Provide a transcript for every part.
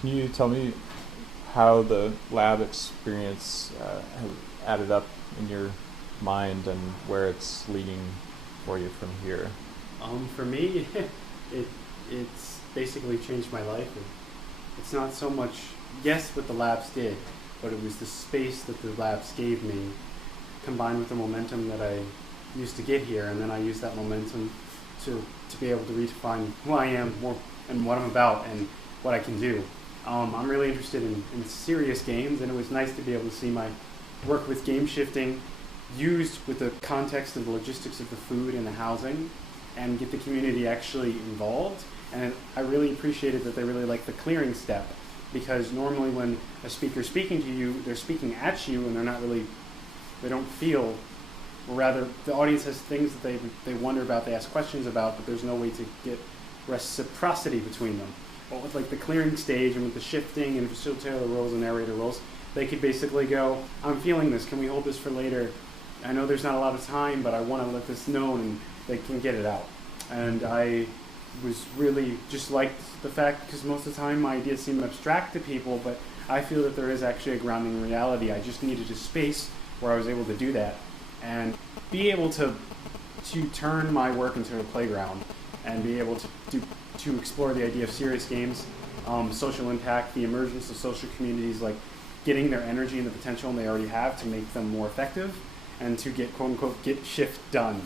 Can you tell me how the lab experience has added up in your mind and where it's leading for you from here? For me, it's basically changed my life. It's not so much, yes, what the labs did, but it was the space that the labs gave me, combined with the momentum that I used to get here, and then I used that momentum to be able to redefine who I am more and what I'm about and what I can do. I'm really interested in serious games, and it was nice to be able to see my work with game shifting used with the context of the logistics of the food and the housing, and get the community actually involved. And I really appreciated that they really liked the clearing step, because normally when a speaker's speaking to you, they're speaking at you and they don't feel, or rather the audience has things that they wonder about, they ask questions about, but there's no way to get reciprocity between them. But with like the clearing stage and with the shifting and facilitator roles and narrator roles, they could basically go, I'm feeling this, can we hold this for later? I know there's not a lot of time, but I want to let this known, and they can get it out. And I was really just liked the fact, because most of the time my ideas seem abstract to people, but I feel that there is actually a grounding reality. I just needed a space where I was able to do that and be able to turn my work into a playground and be able to explore the idea of serious games, social impact, the emergence of social communities, like getting their energy and the potential they already have to make them more effective, and to get quote unquote get shift done.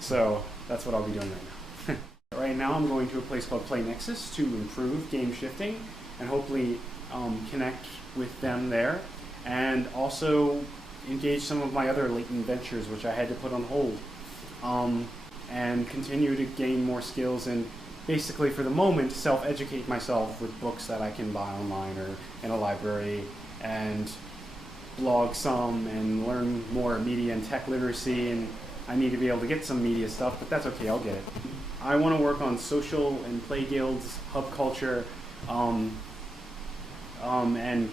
So that's what I'll be doing right now. Right now I'm going to a place called Play Nexus to improve game shifting and hopefully connect with them there, and also engage some of my other latent ventures which I had to put on hold, and continue to gain more skills and basically for the moment self-educate myself with books that I can buy online or in a library, and blog some and learn more media and tech literacy. And I need to be able to get some media stuff, but that's okay, I'll get it. I want to work on social and play guilds, hub culture, and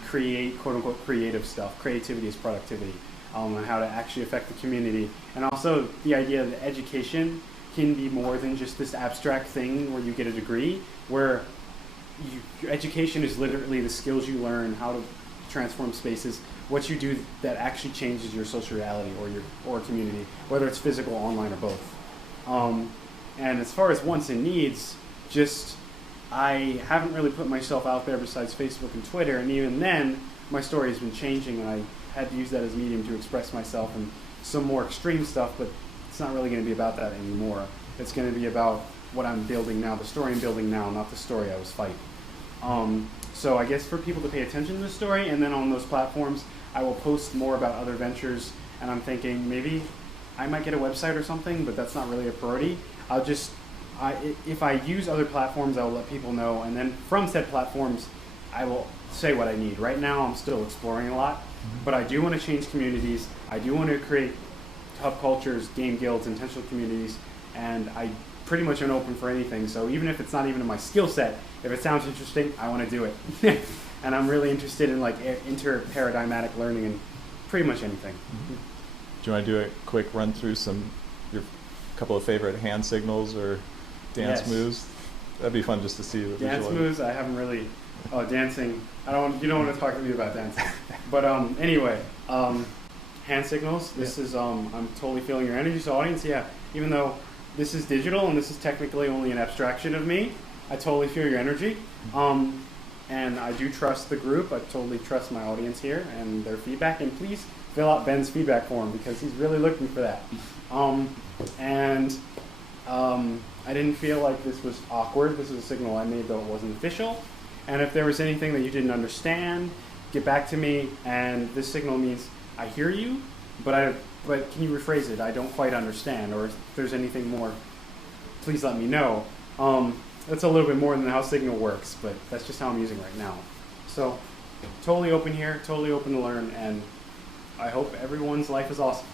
create quote-unquote creative stuff. Creativity is productivity, and how to actually affect the community. And also the idea that education can be more than just this abstract thing where you get a degree, where education is literally the skills you learn, how to transform spaces, what you do that actually changes your social reality or community, whether it's physical, online, or both. And as far as wants and needs, just I haven't really put myself out there besides Facebook and Twitter, and even then, my story has been changing, and I had to use that as a medium to express myself and some more extreme stuff, but it's not really going to be about that anymore. It's going to be about what I'm building now, the story I'm building now, not the story I was fighting. So I guess for people to pay attention to the story, and then on those platforms, I will post more about other ventures, and I'm thinking maybe I might get a website or something, but that's not really a priority. If I use other platforms, I'll let people know, and then from said platforms, I will say what I need. Right now, I'm still exploring a lot, but I do want to change communities. I do want to create hub cultures, game guilds, intentional communities, and I pretty much am open for anything. So even if it's not even in my skill set, if it sounds interesting, I want to do it. And I'm really interested in like inter-paradigmatic learning and pretty much anything. Mm-hmm. Do you want to do a quick run through your couple of favorite hand signals or dance moves? That'd be fun just to see the dance visual. Moves. I haven't really. Oh, dancing. You don't want to talk to me about dancing. But anyway, hand signals. This is I'm totally feeling your energy. So audience, yeah. Even though this is digital and this is technically only an abstraction of me, I totally feel your energy. And I do trust the group. I totally trust my audience here and their feedback. And please fill out Ben's feedback form because he's really looking for that. I didn't feel like this was awkward. This is a signal I made, though it wasn't official. And if there was anything that you didn't understand, get back to me. And this signal means I hear you, but can you rephrase it? I don't quite understand. Or if there's anything more, please let me know. That's a little bit more than how signal works, but that's just how I'm using right now. So totally open here, totally open to learn, and I hope everyone's life is awesome.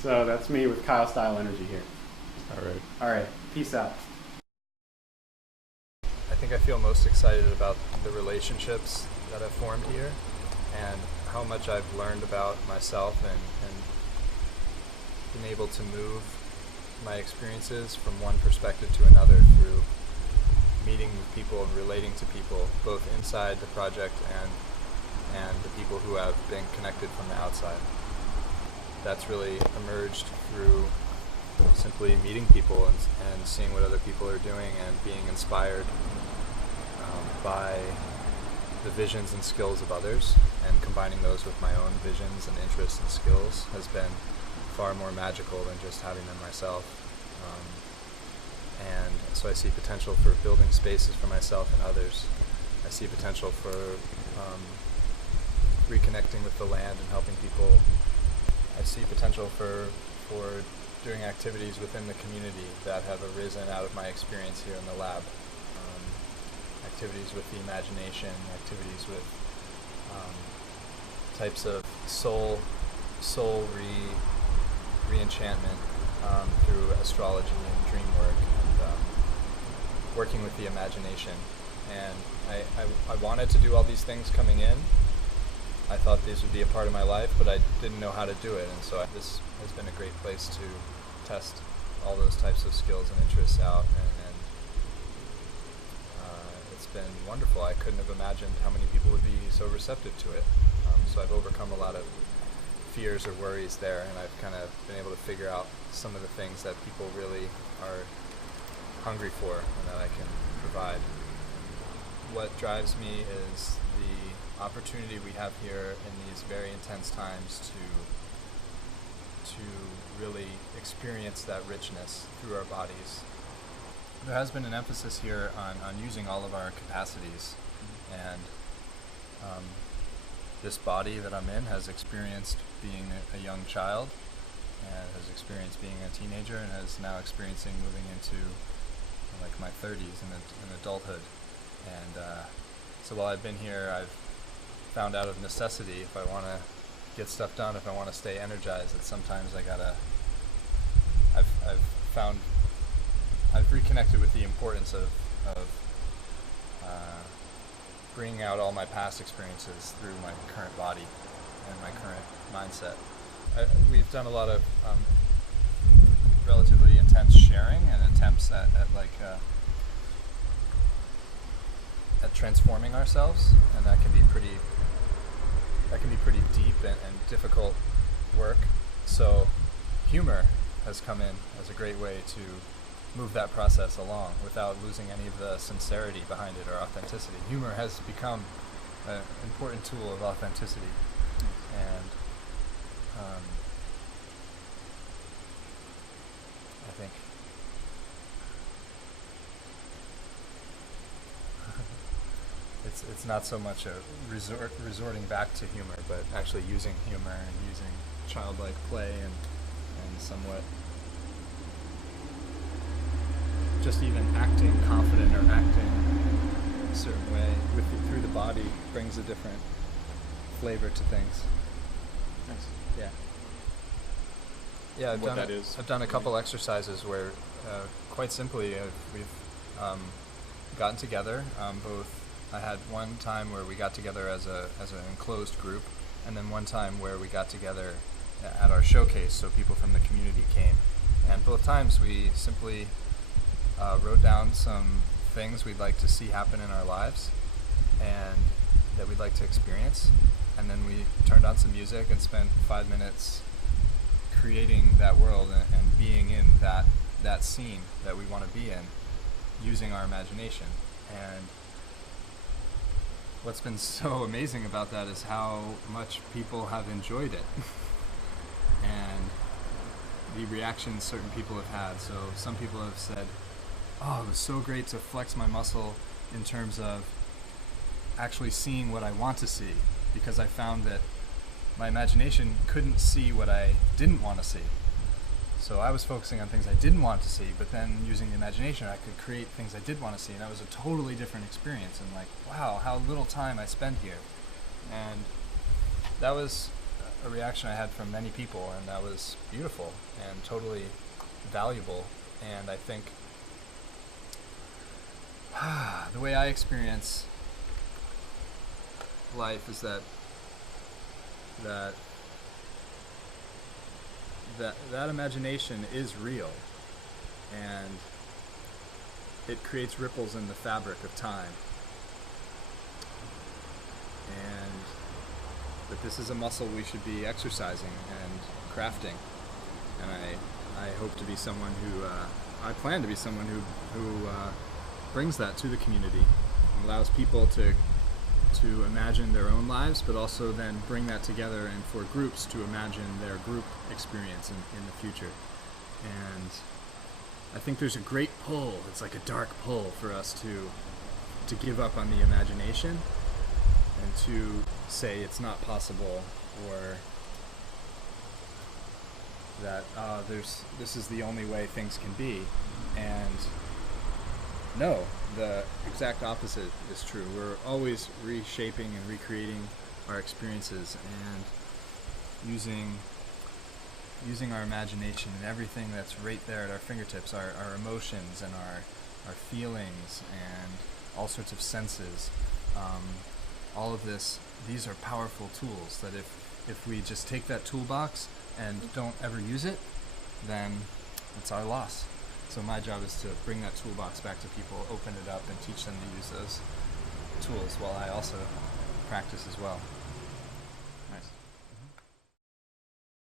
So that's me with Kyle Style Energy here. All right. Peace out. I think I feel most excited about the relationships that I've formed here and how much I've learned about myself and been able to move my experiences from one perspective to another through meeting with people and relating to people, both inside the project and the people who have been connected from the outside. That's really emerged through simply meeting people and seeing what other people are doing and being inspired by the visions and skills of others, and combining those with my own visions and interests and skills has been far more magical than just having them myself. And so I see potential for building spaces for myself and others. I see potential for reconnecting with the land and helping people. I see potential for doing activities within the community that have arisen out of my experience here in the lab. Activities with the imagination, activities with types of soul re-enchantment through astrology and dream work, and working with the imagination. And I wanted to do all these things coming in. I thought these would be a part of my life, but I didn't know how to do it, and so this has been a great place to test all those types of skills and interests out, and it's been wonderful. I couldn't have imagined how many people would be so receptive to it. So I've overcome a lot of fears or worries there, and I've kind of been able to figure out some of the things that people really are hungry for and that I can provide. What drives me is the opportunity we have here in these very intense times to really experience that richness through our bodies. There has been an emphasis here on using all of our capacities, and this body that I'm in has experienced being a young child, and has experienced being a teenager, and is now experiencing moving into like my 30s and in adulthood. And so while I've been here, I've found out of necessity, if I want to get stuff done, if I want to stay energized, that sometimes I've reconnected with the importance of bringing out all my past experiences through my current body and my current mindset. We've done a lot of relatively intense sharing and attempts at transforming ourselves, and that can be pretty deep and difficult work. So humor has come in as a great way to move that process along without losing any of the sincerity behind it or authenticity. Humor has become an important tool of authenticity, and I think it's not so much a resorting back to humor, but actually using humor and using childlike play and somewhat just even acting confident or acting a certain way through the body brings a different flavor to things. Nice. Yeah, I've done a couple exercises where quite simply we've gotten together. I had one time where we got together as an enclosed group, and then one time where we got together at our showcase, so people from the community came. And both times we simply wrote down some things we'd like to see happen in our lives and that we'd like to experience, and then we turned on some music and spent 5 minutes creating that world and being in that scene that we want to be in, using our imagination. And what's been so amazing about that is how much people have enjoyed it and the reactions certain people have had. So some people have said, oh, it was so great to flex my muscle in terms of actually seeing what I want to see, because I found that my imagination couldn't see what I didn't want to see. So I was focusing on things I didn't want to see, but then using the imagination I could create things I did want to see, and that was a totally different experience. And like, wow, how little time I spend here. And that was a reaction I had from many people, and that was beautiful and totally valuable. And I think the way I experience life is that imagination is real, and it creates ripples in the fabric of time. And that this is a muscle we should be exercising and crafting. And I hope to be someone who, I plan to be someone who brings that to the community and allows people to imagine their own lives, but also then bring that together and for groups to imagine their group experience in the future. And I think there's a great pull, it's like a dark pull for us to give up on the imagination and to say it's not possible, or that this is the only way things can be. And no, the exact opposite is true. We're always reshaping and recreating our experiences and using our imagination and everything that's right there at our fingertips, our emotions and our feelings and all sorts of senses. All of this, these are powerful tools that if we just take that toolbox and don't ever use it, then it's our loss. So my job is to bring that toolbox back to people, open it up, and teach them to use those tools while I also practice as well.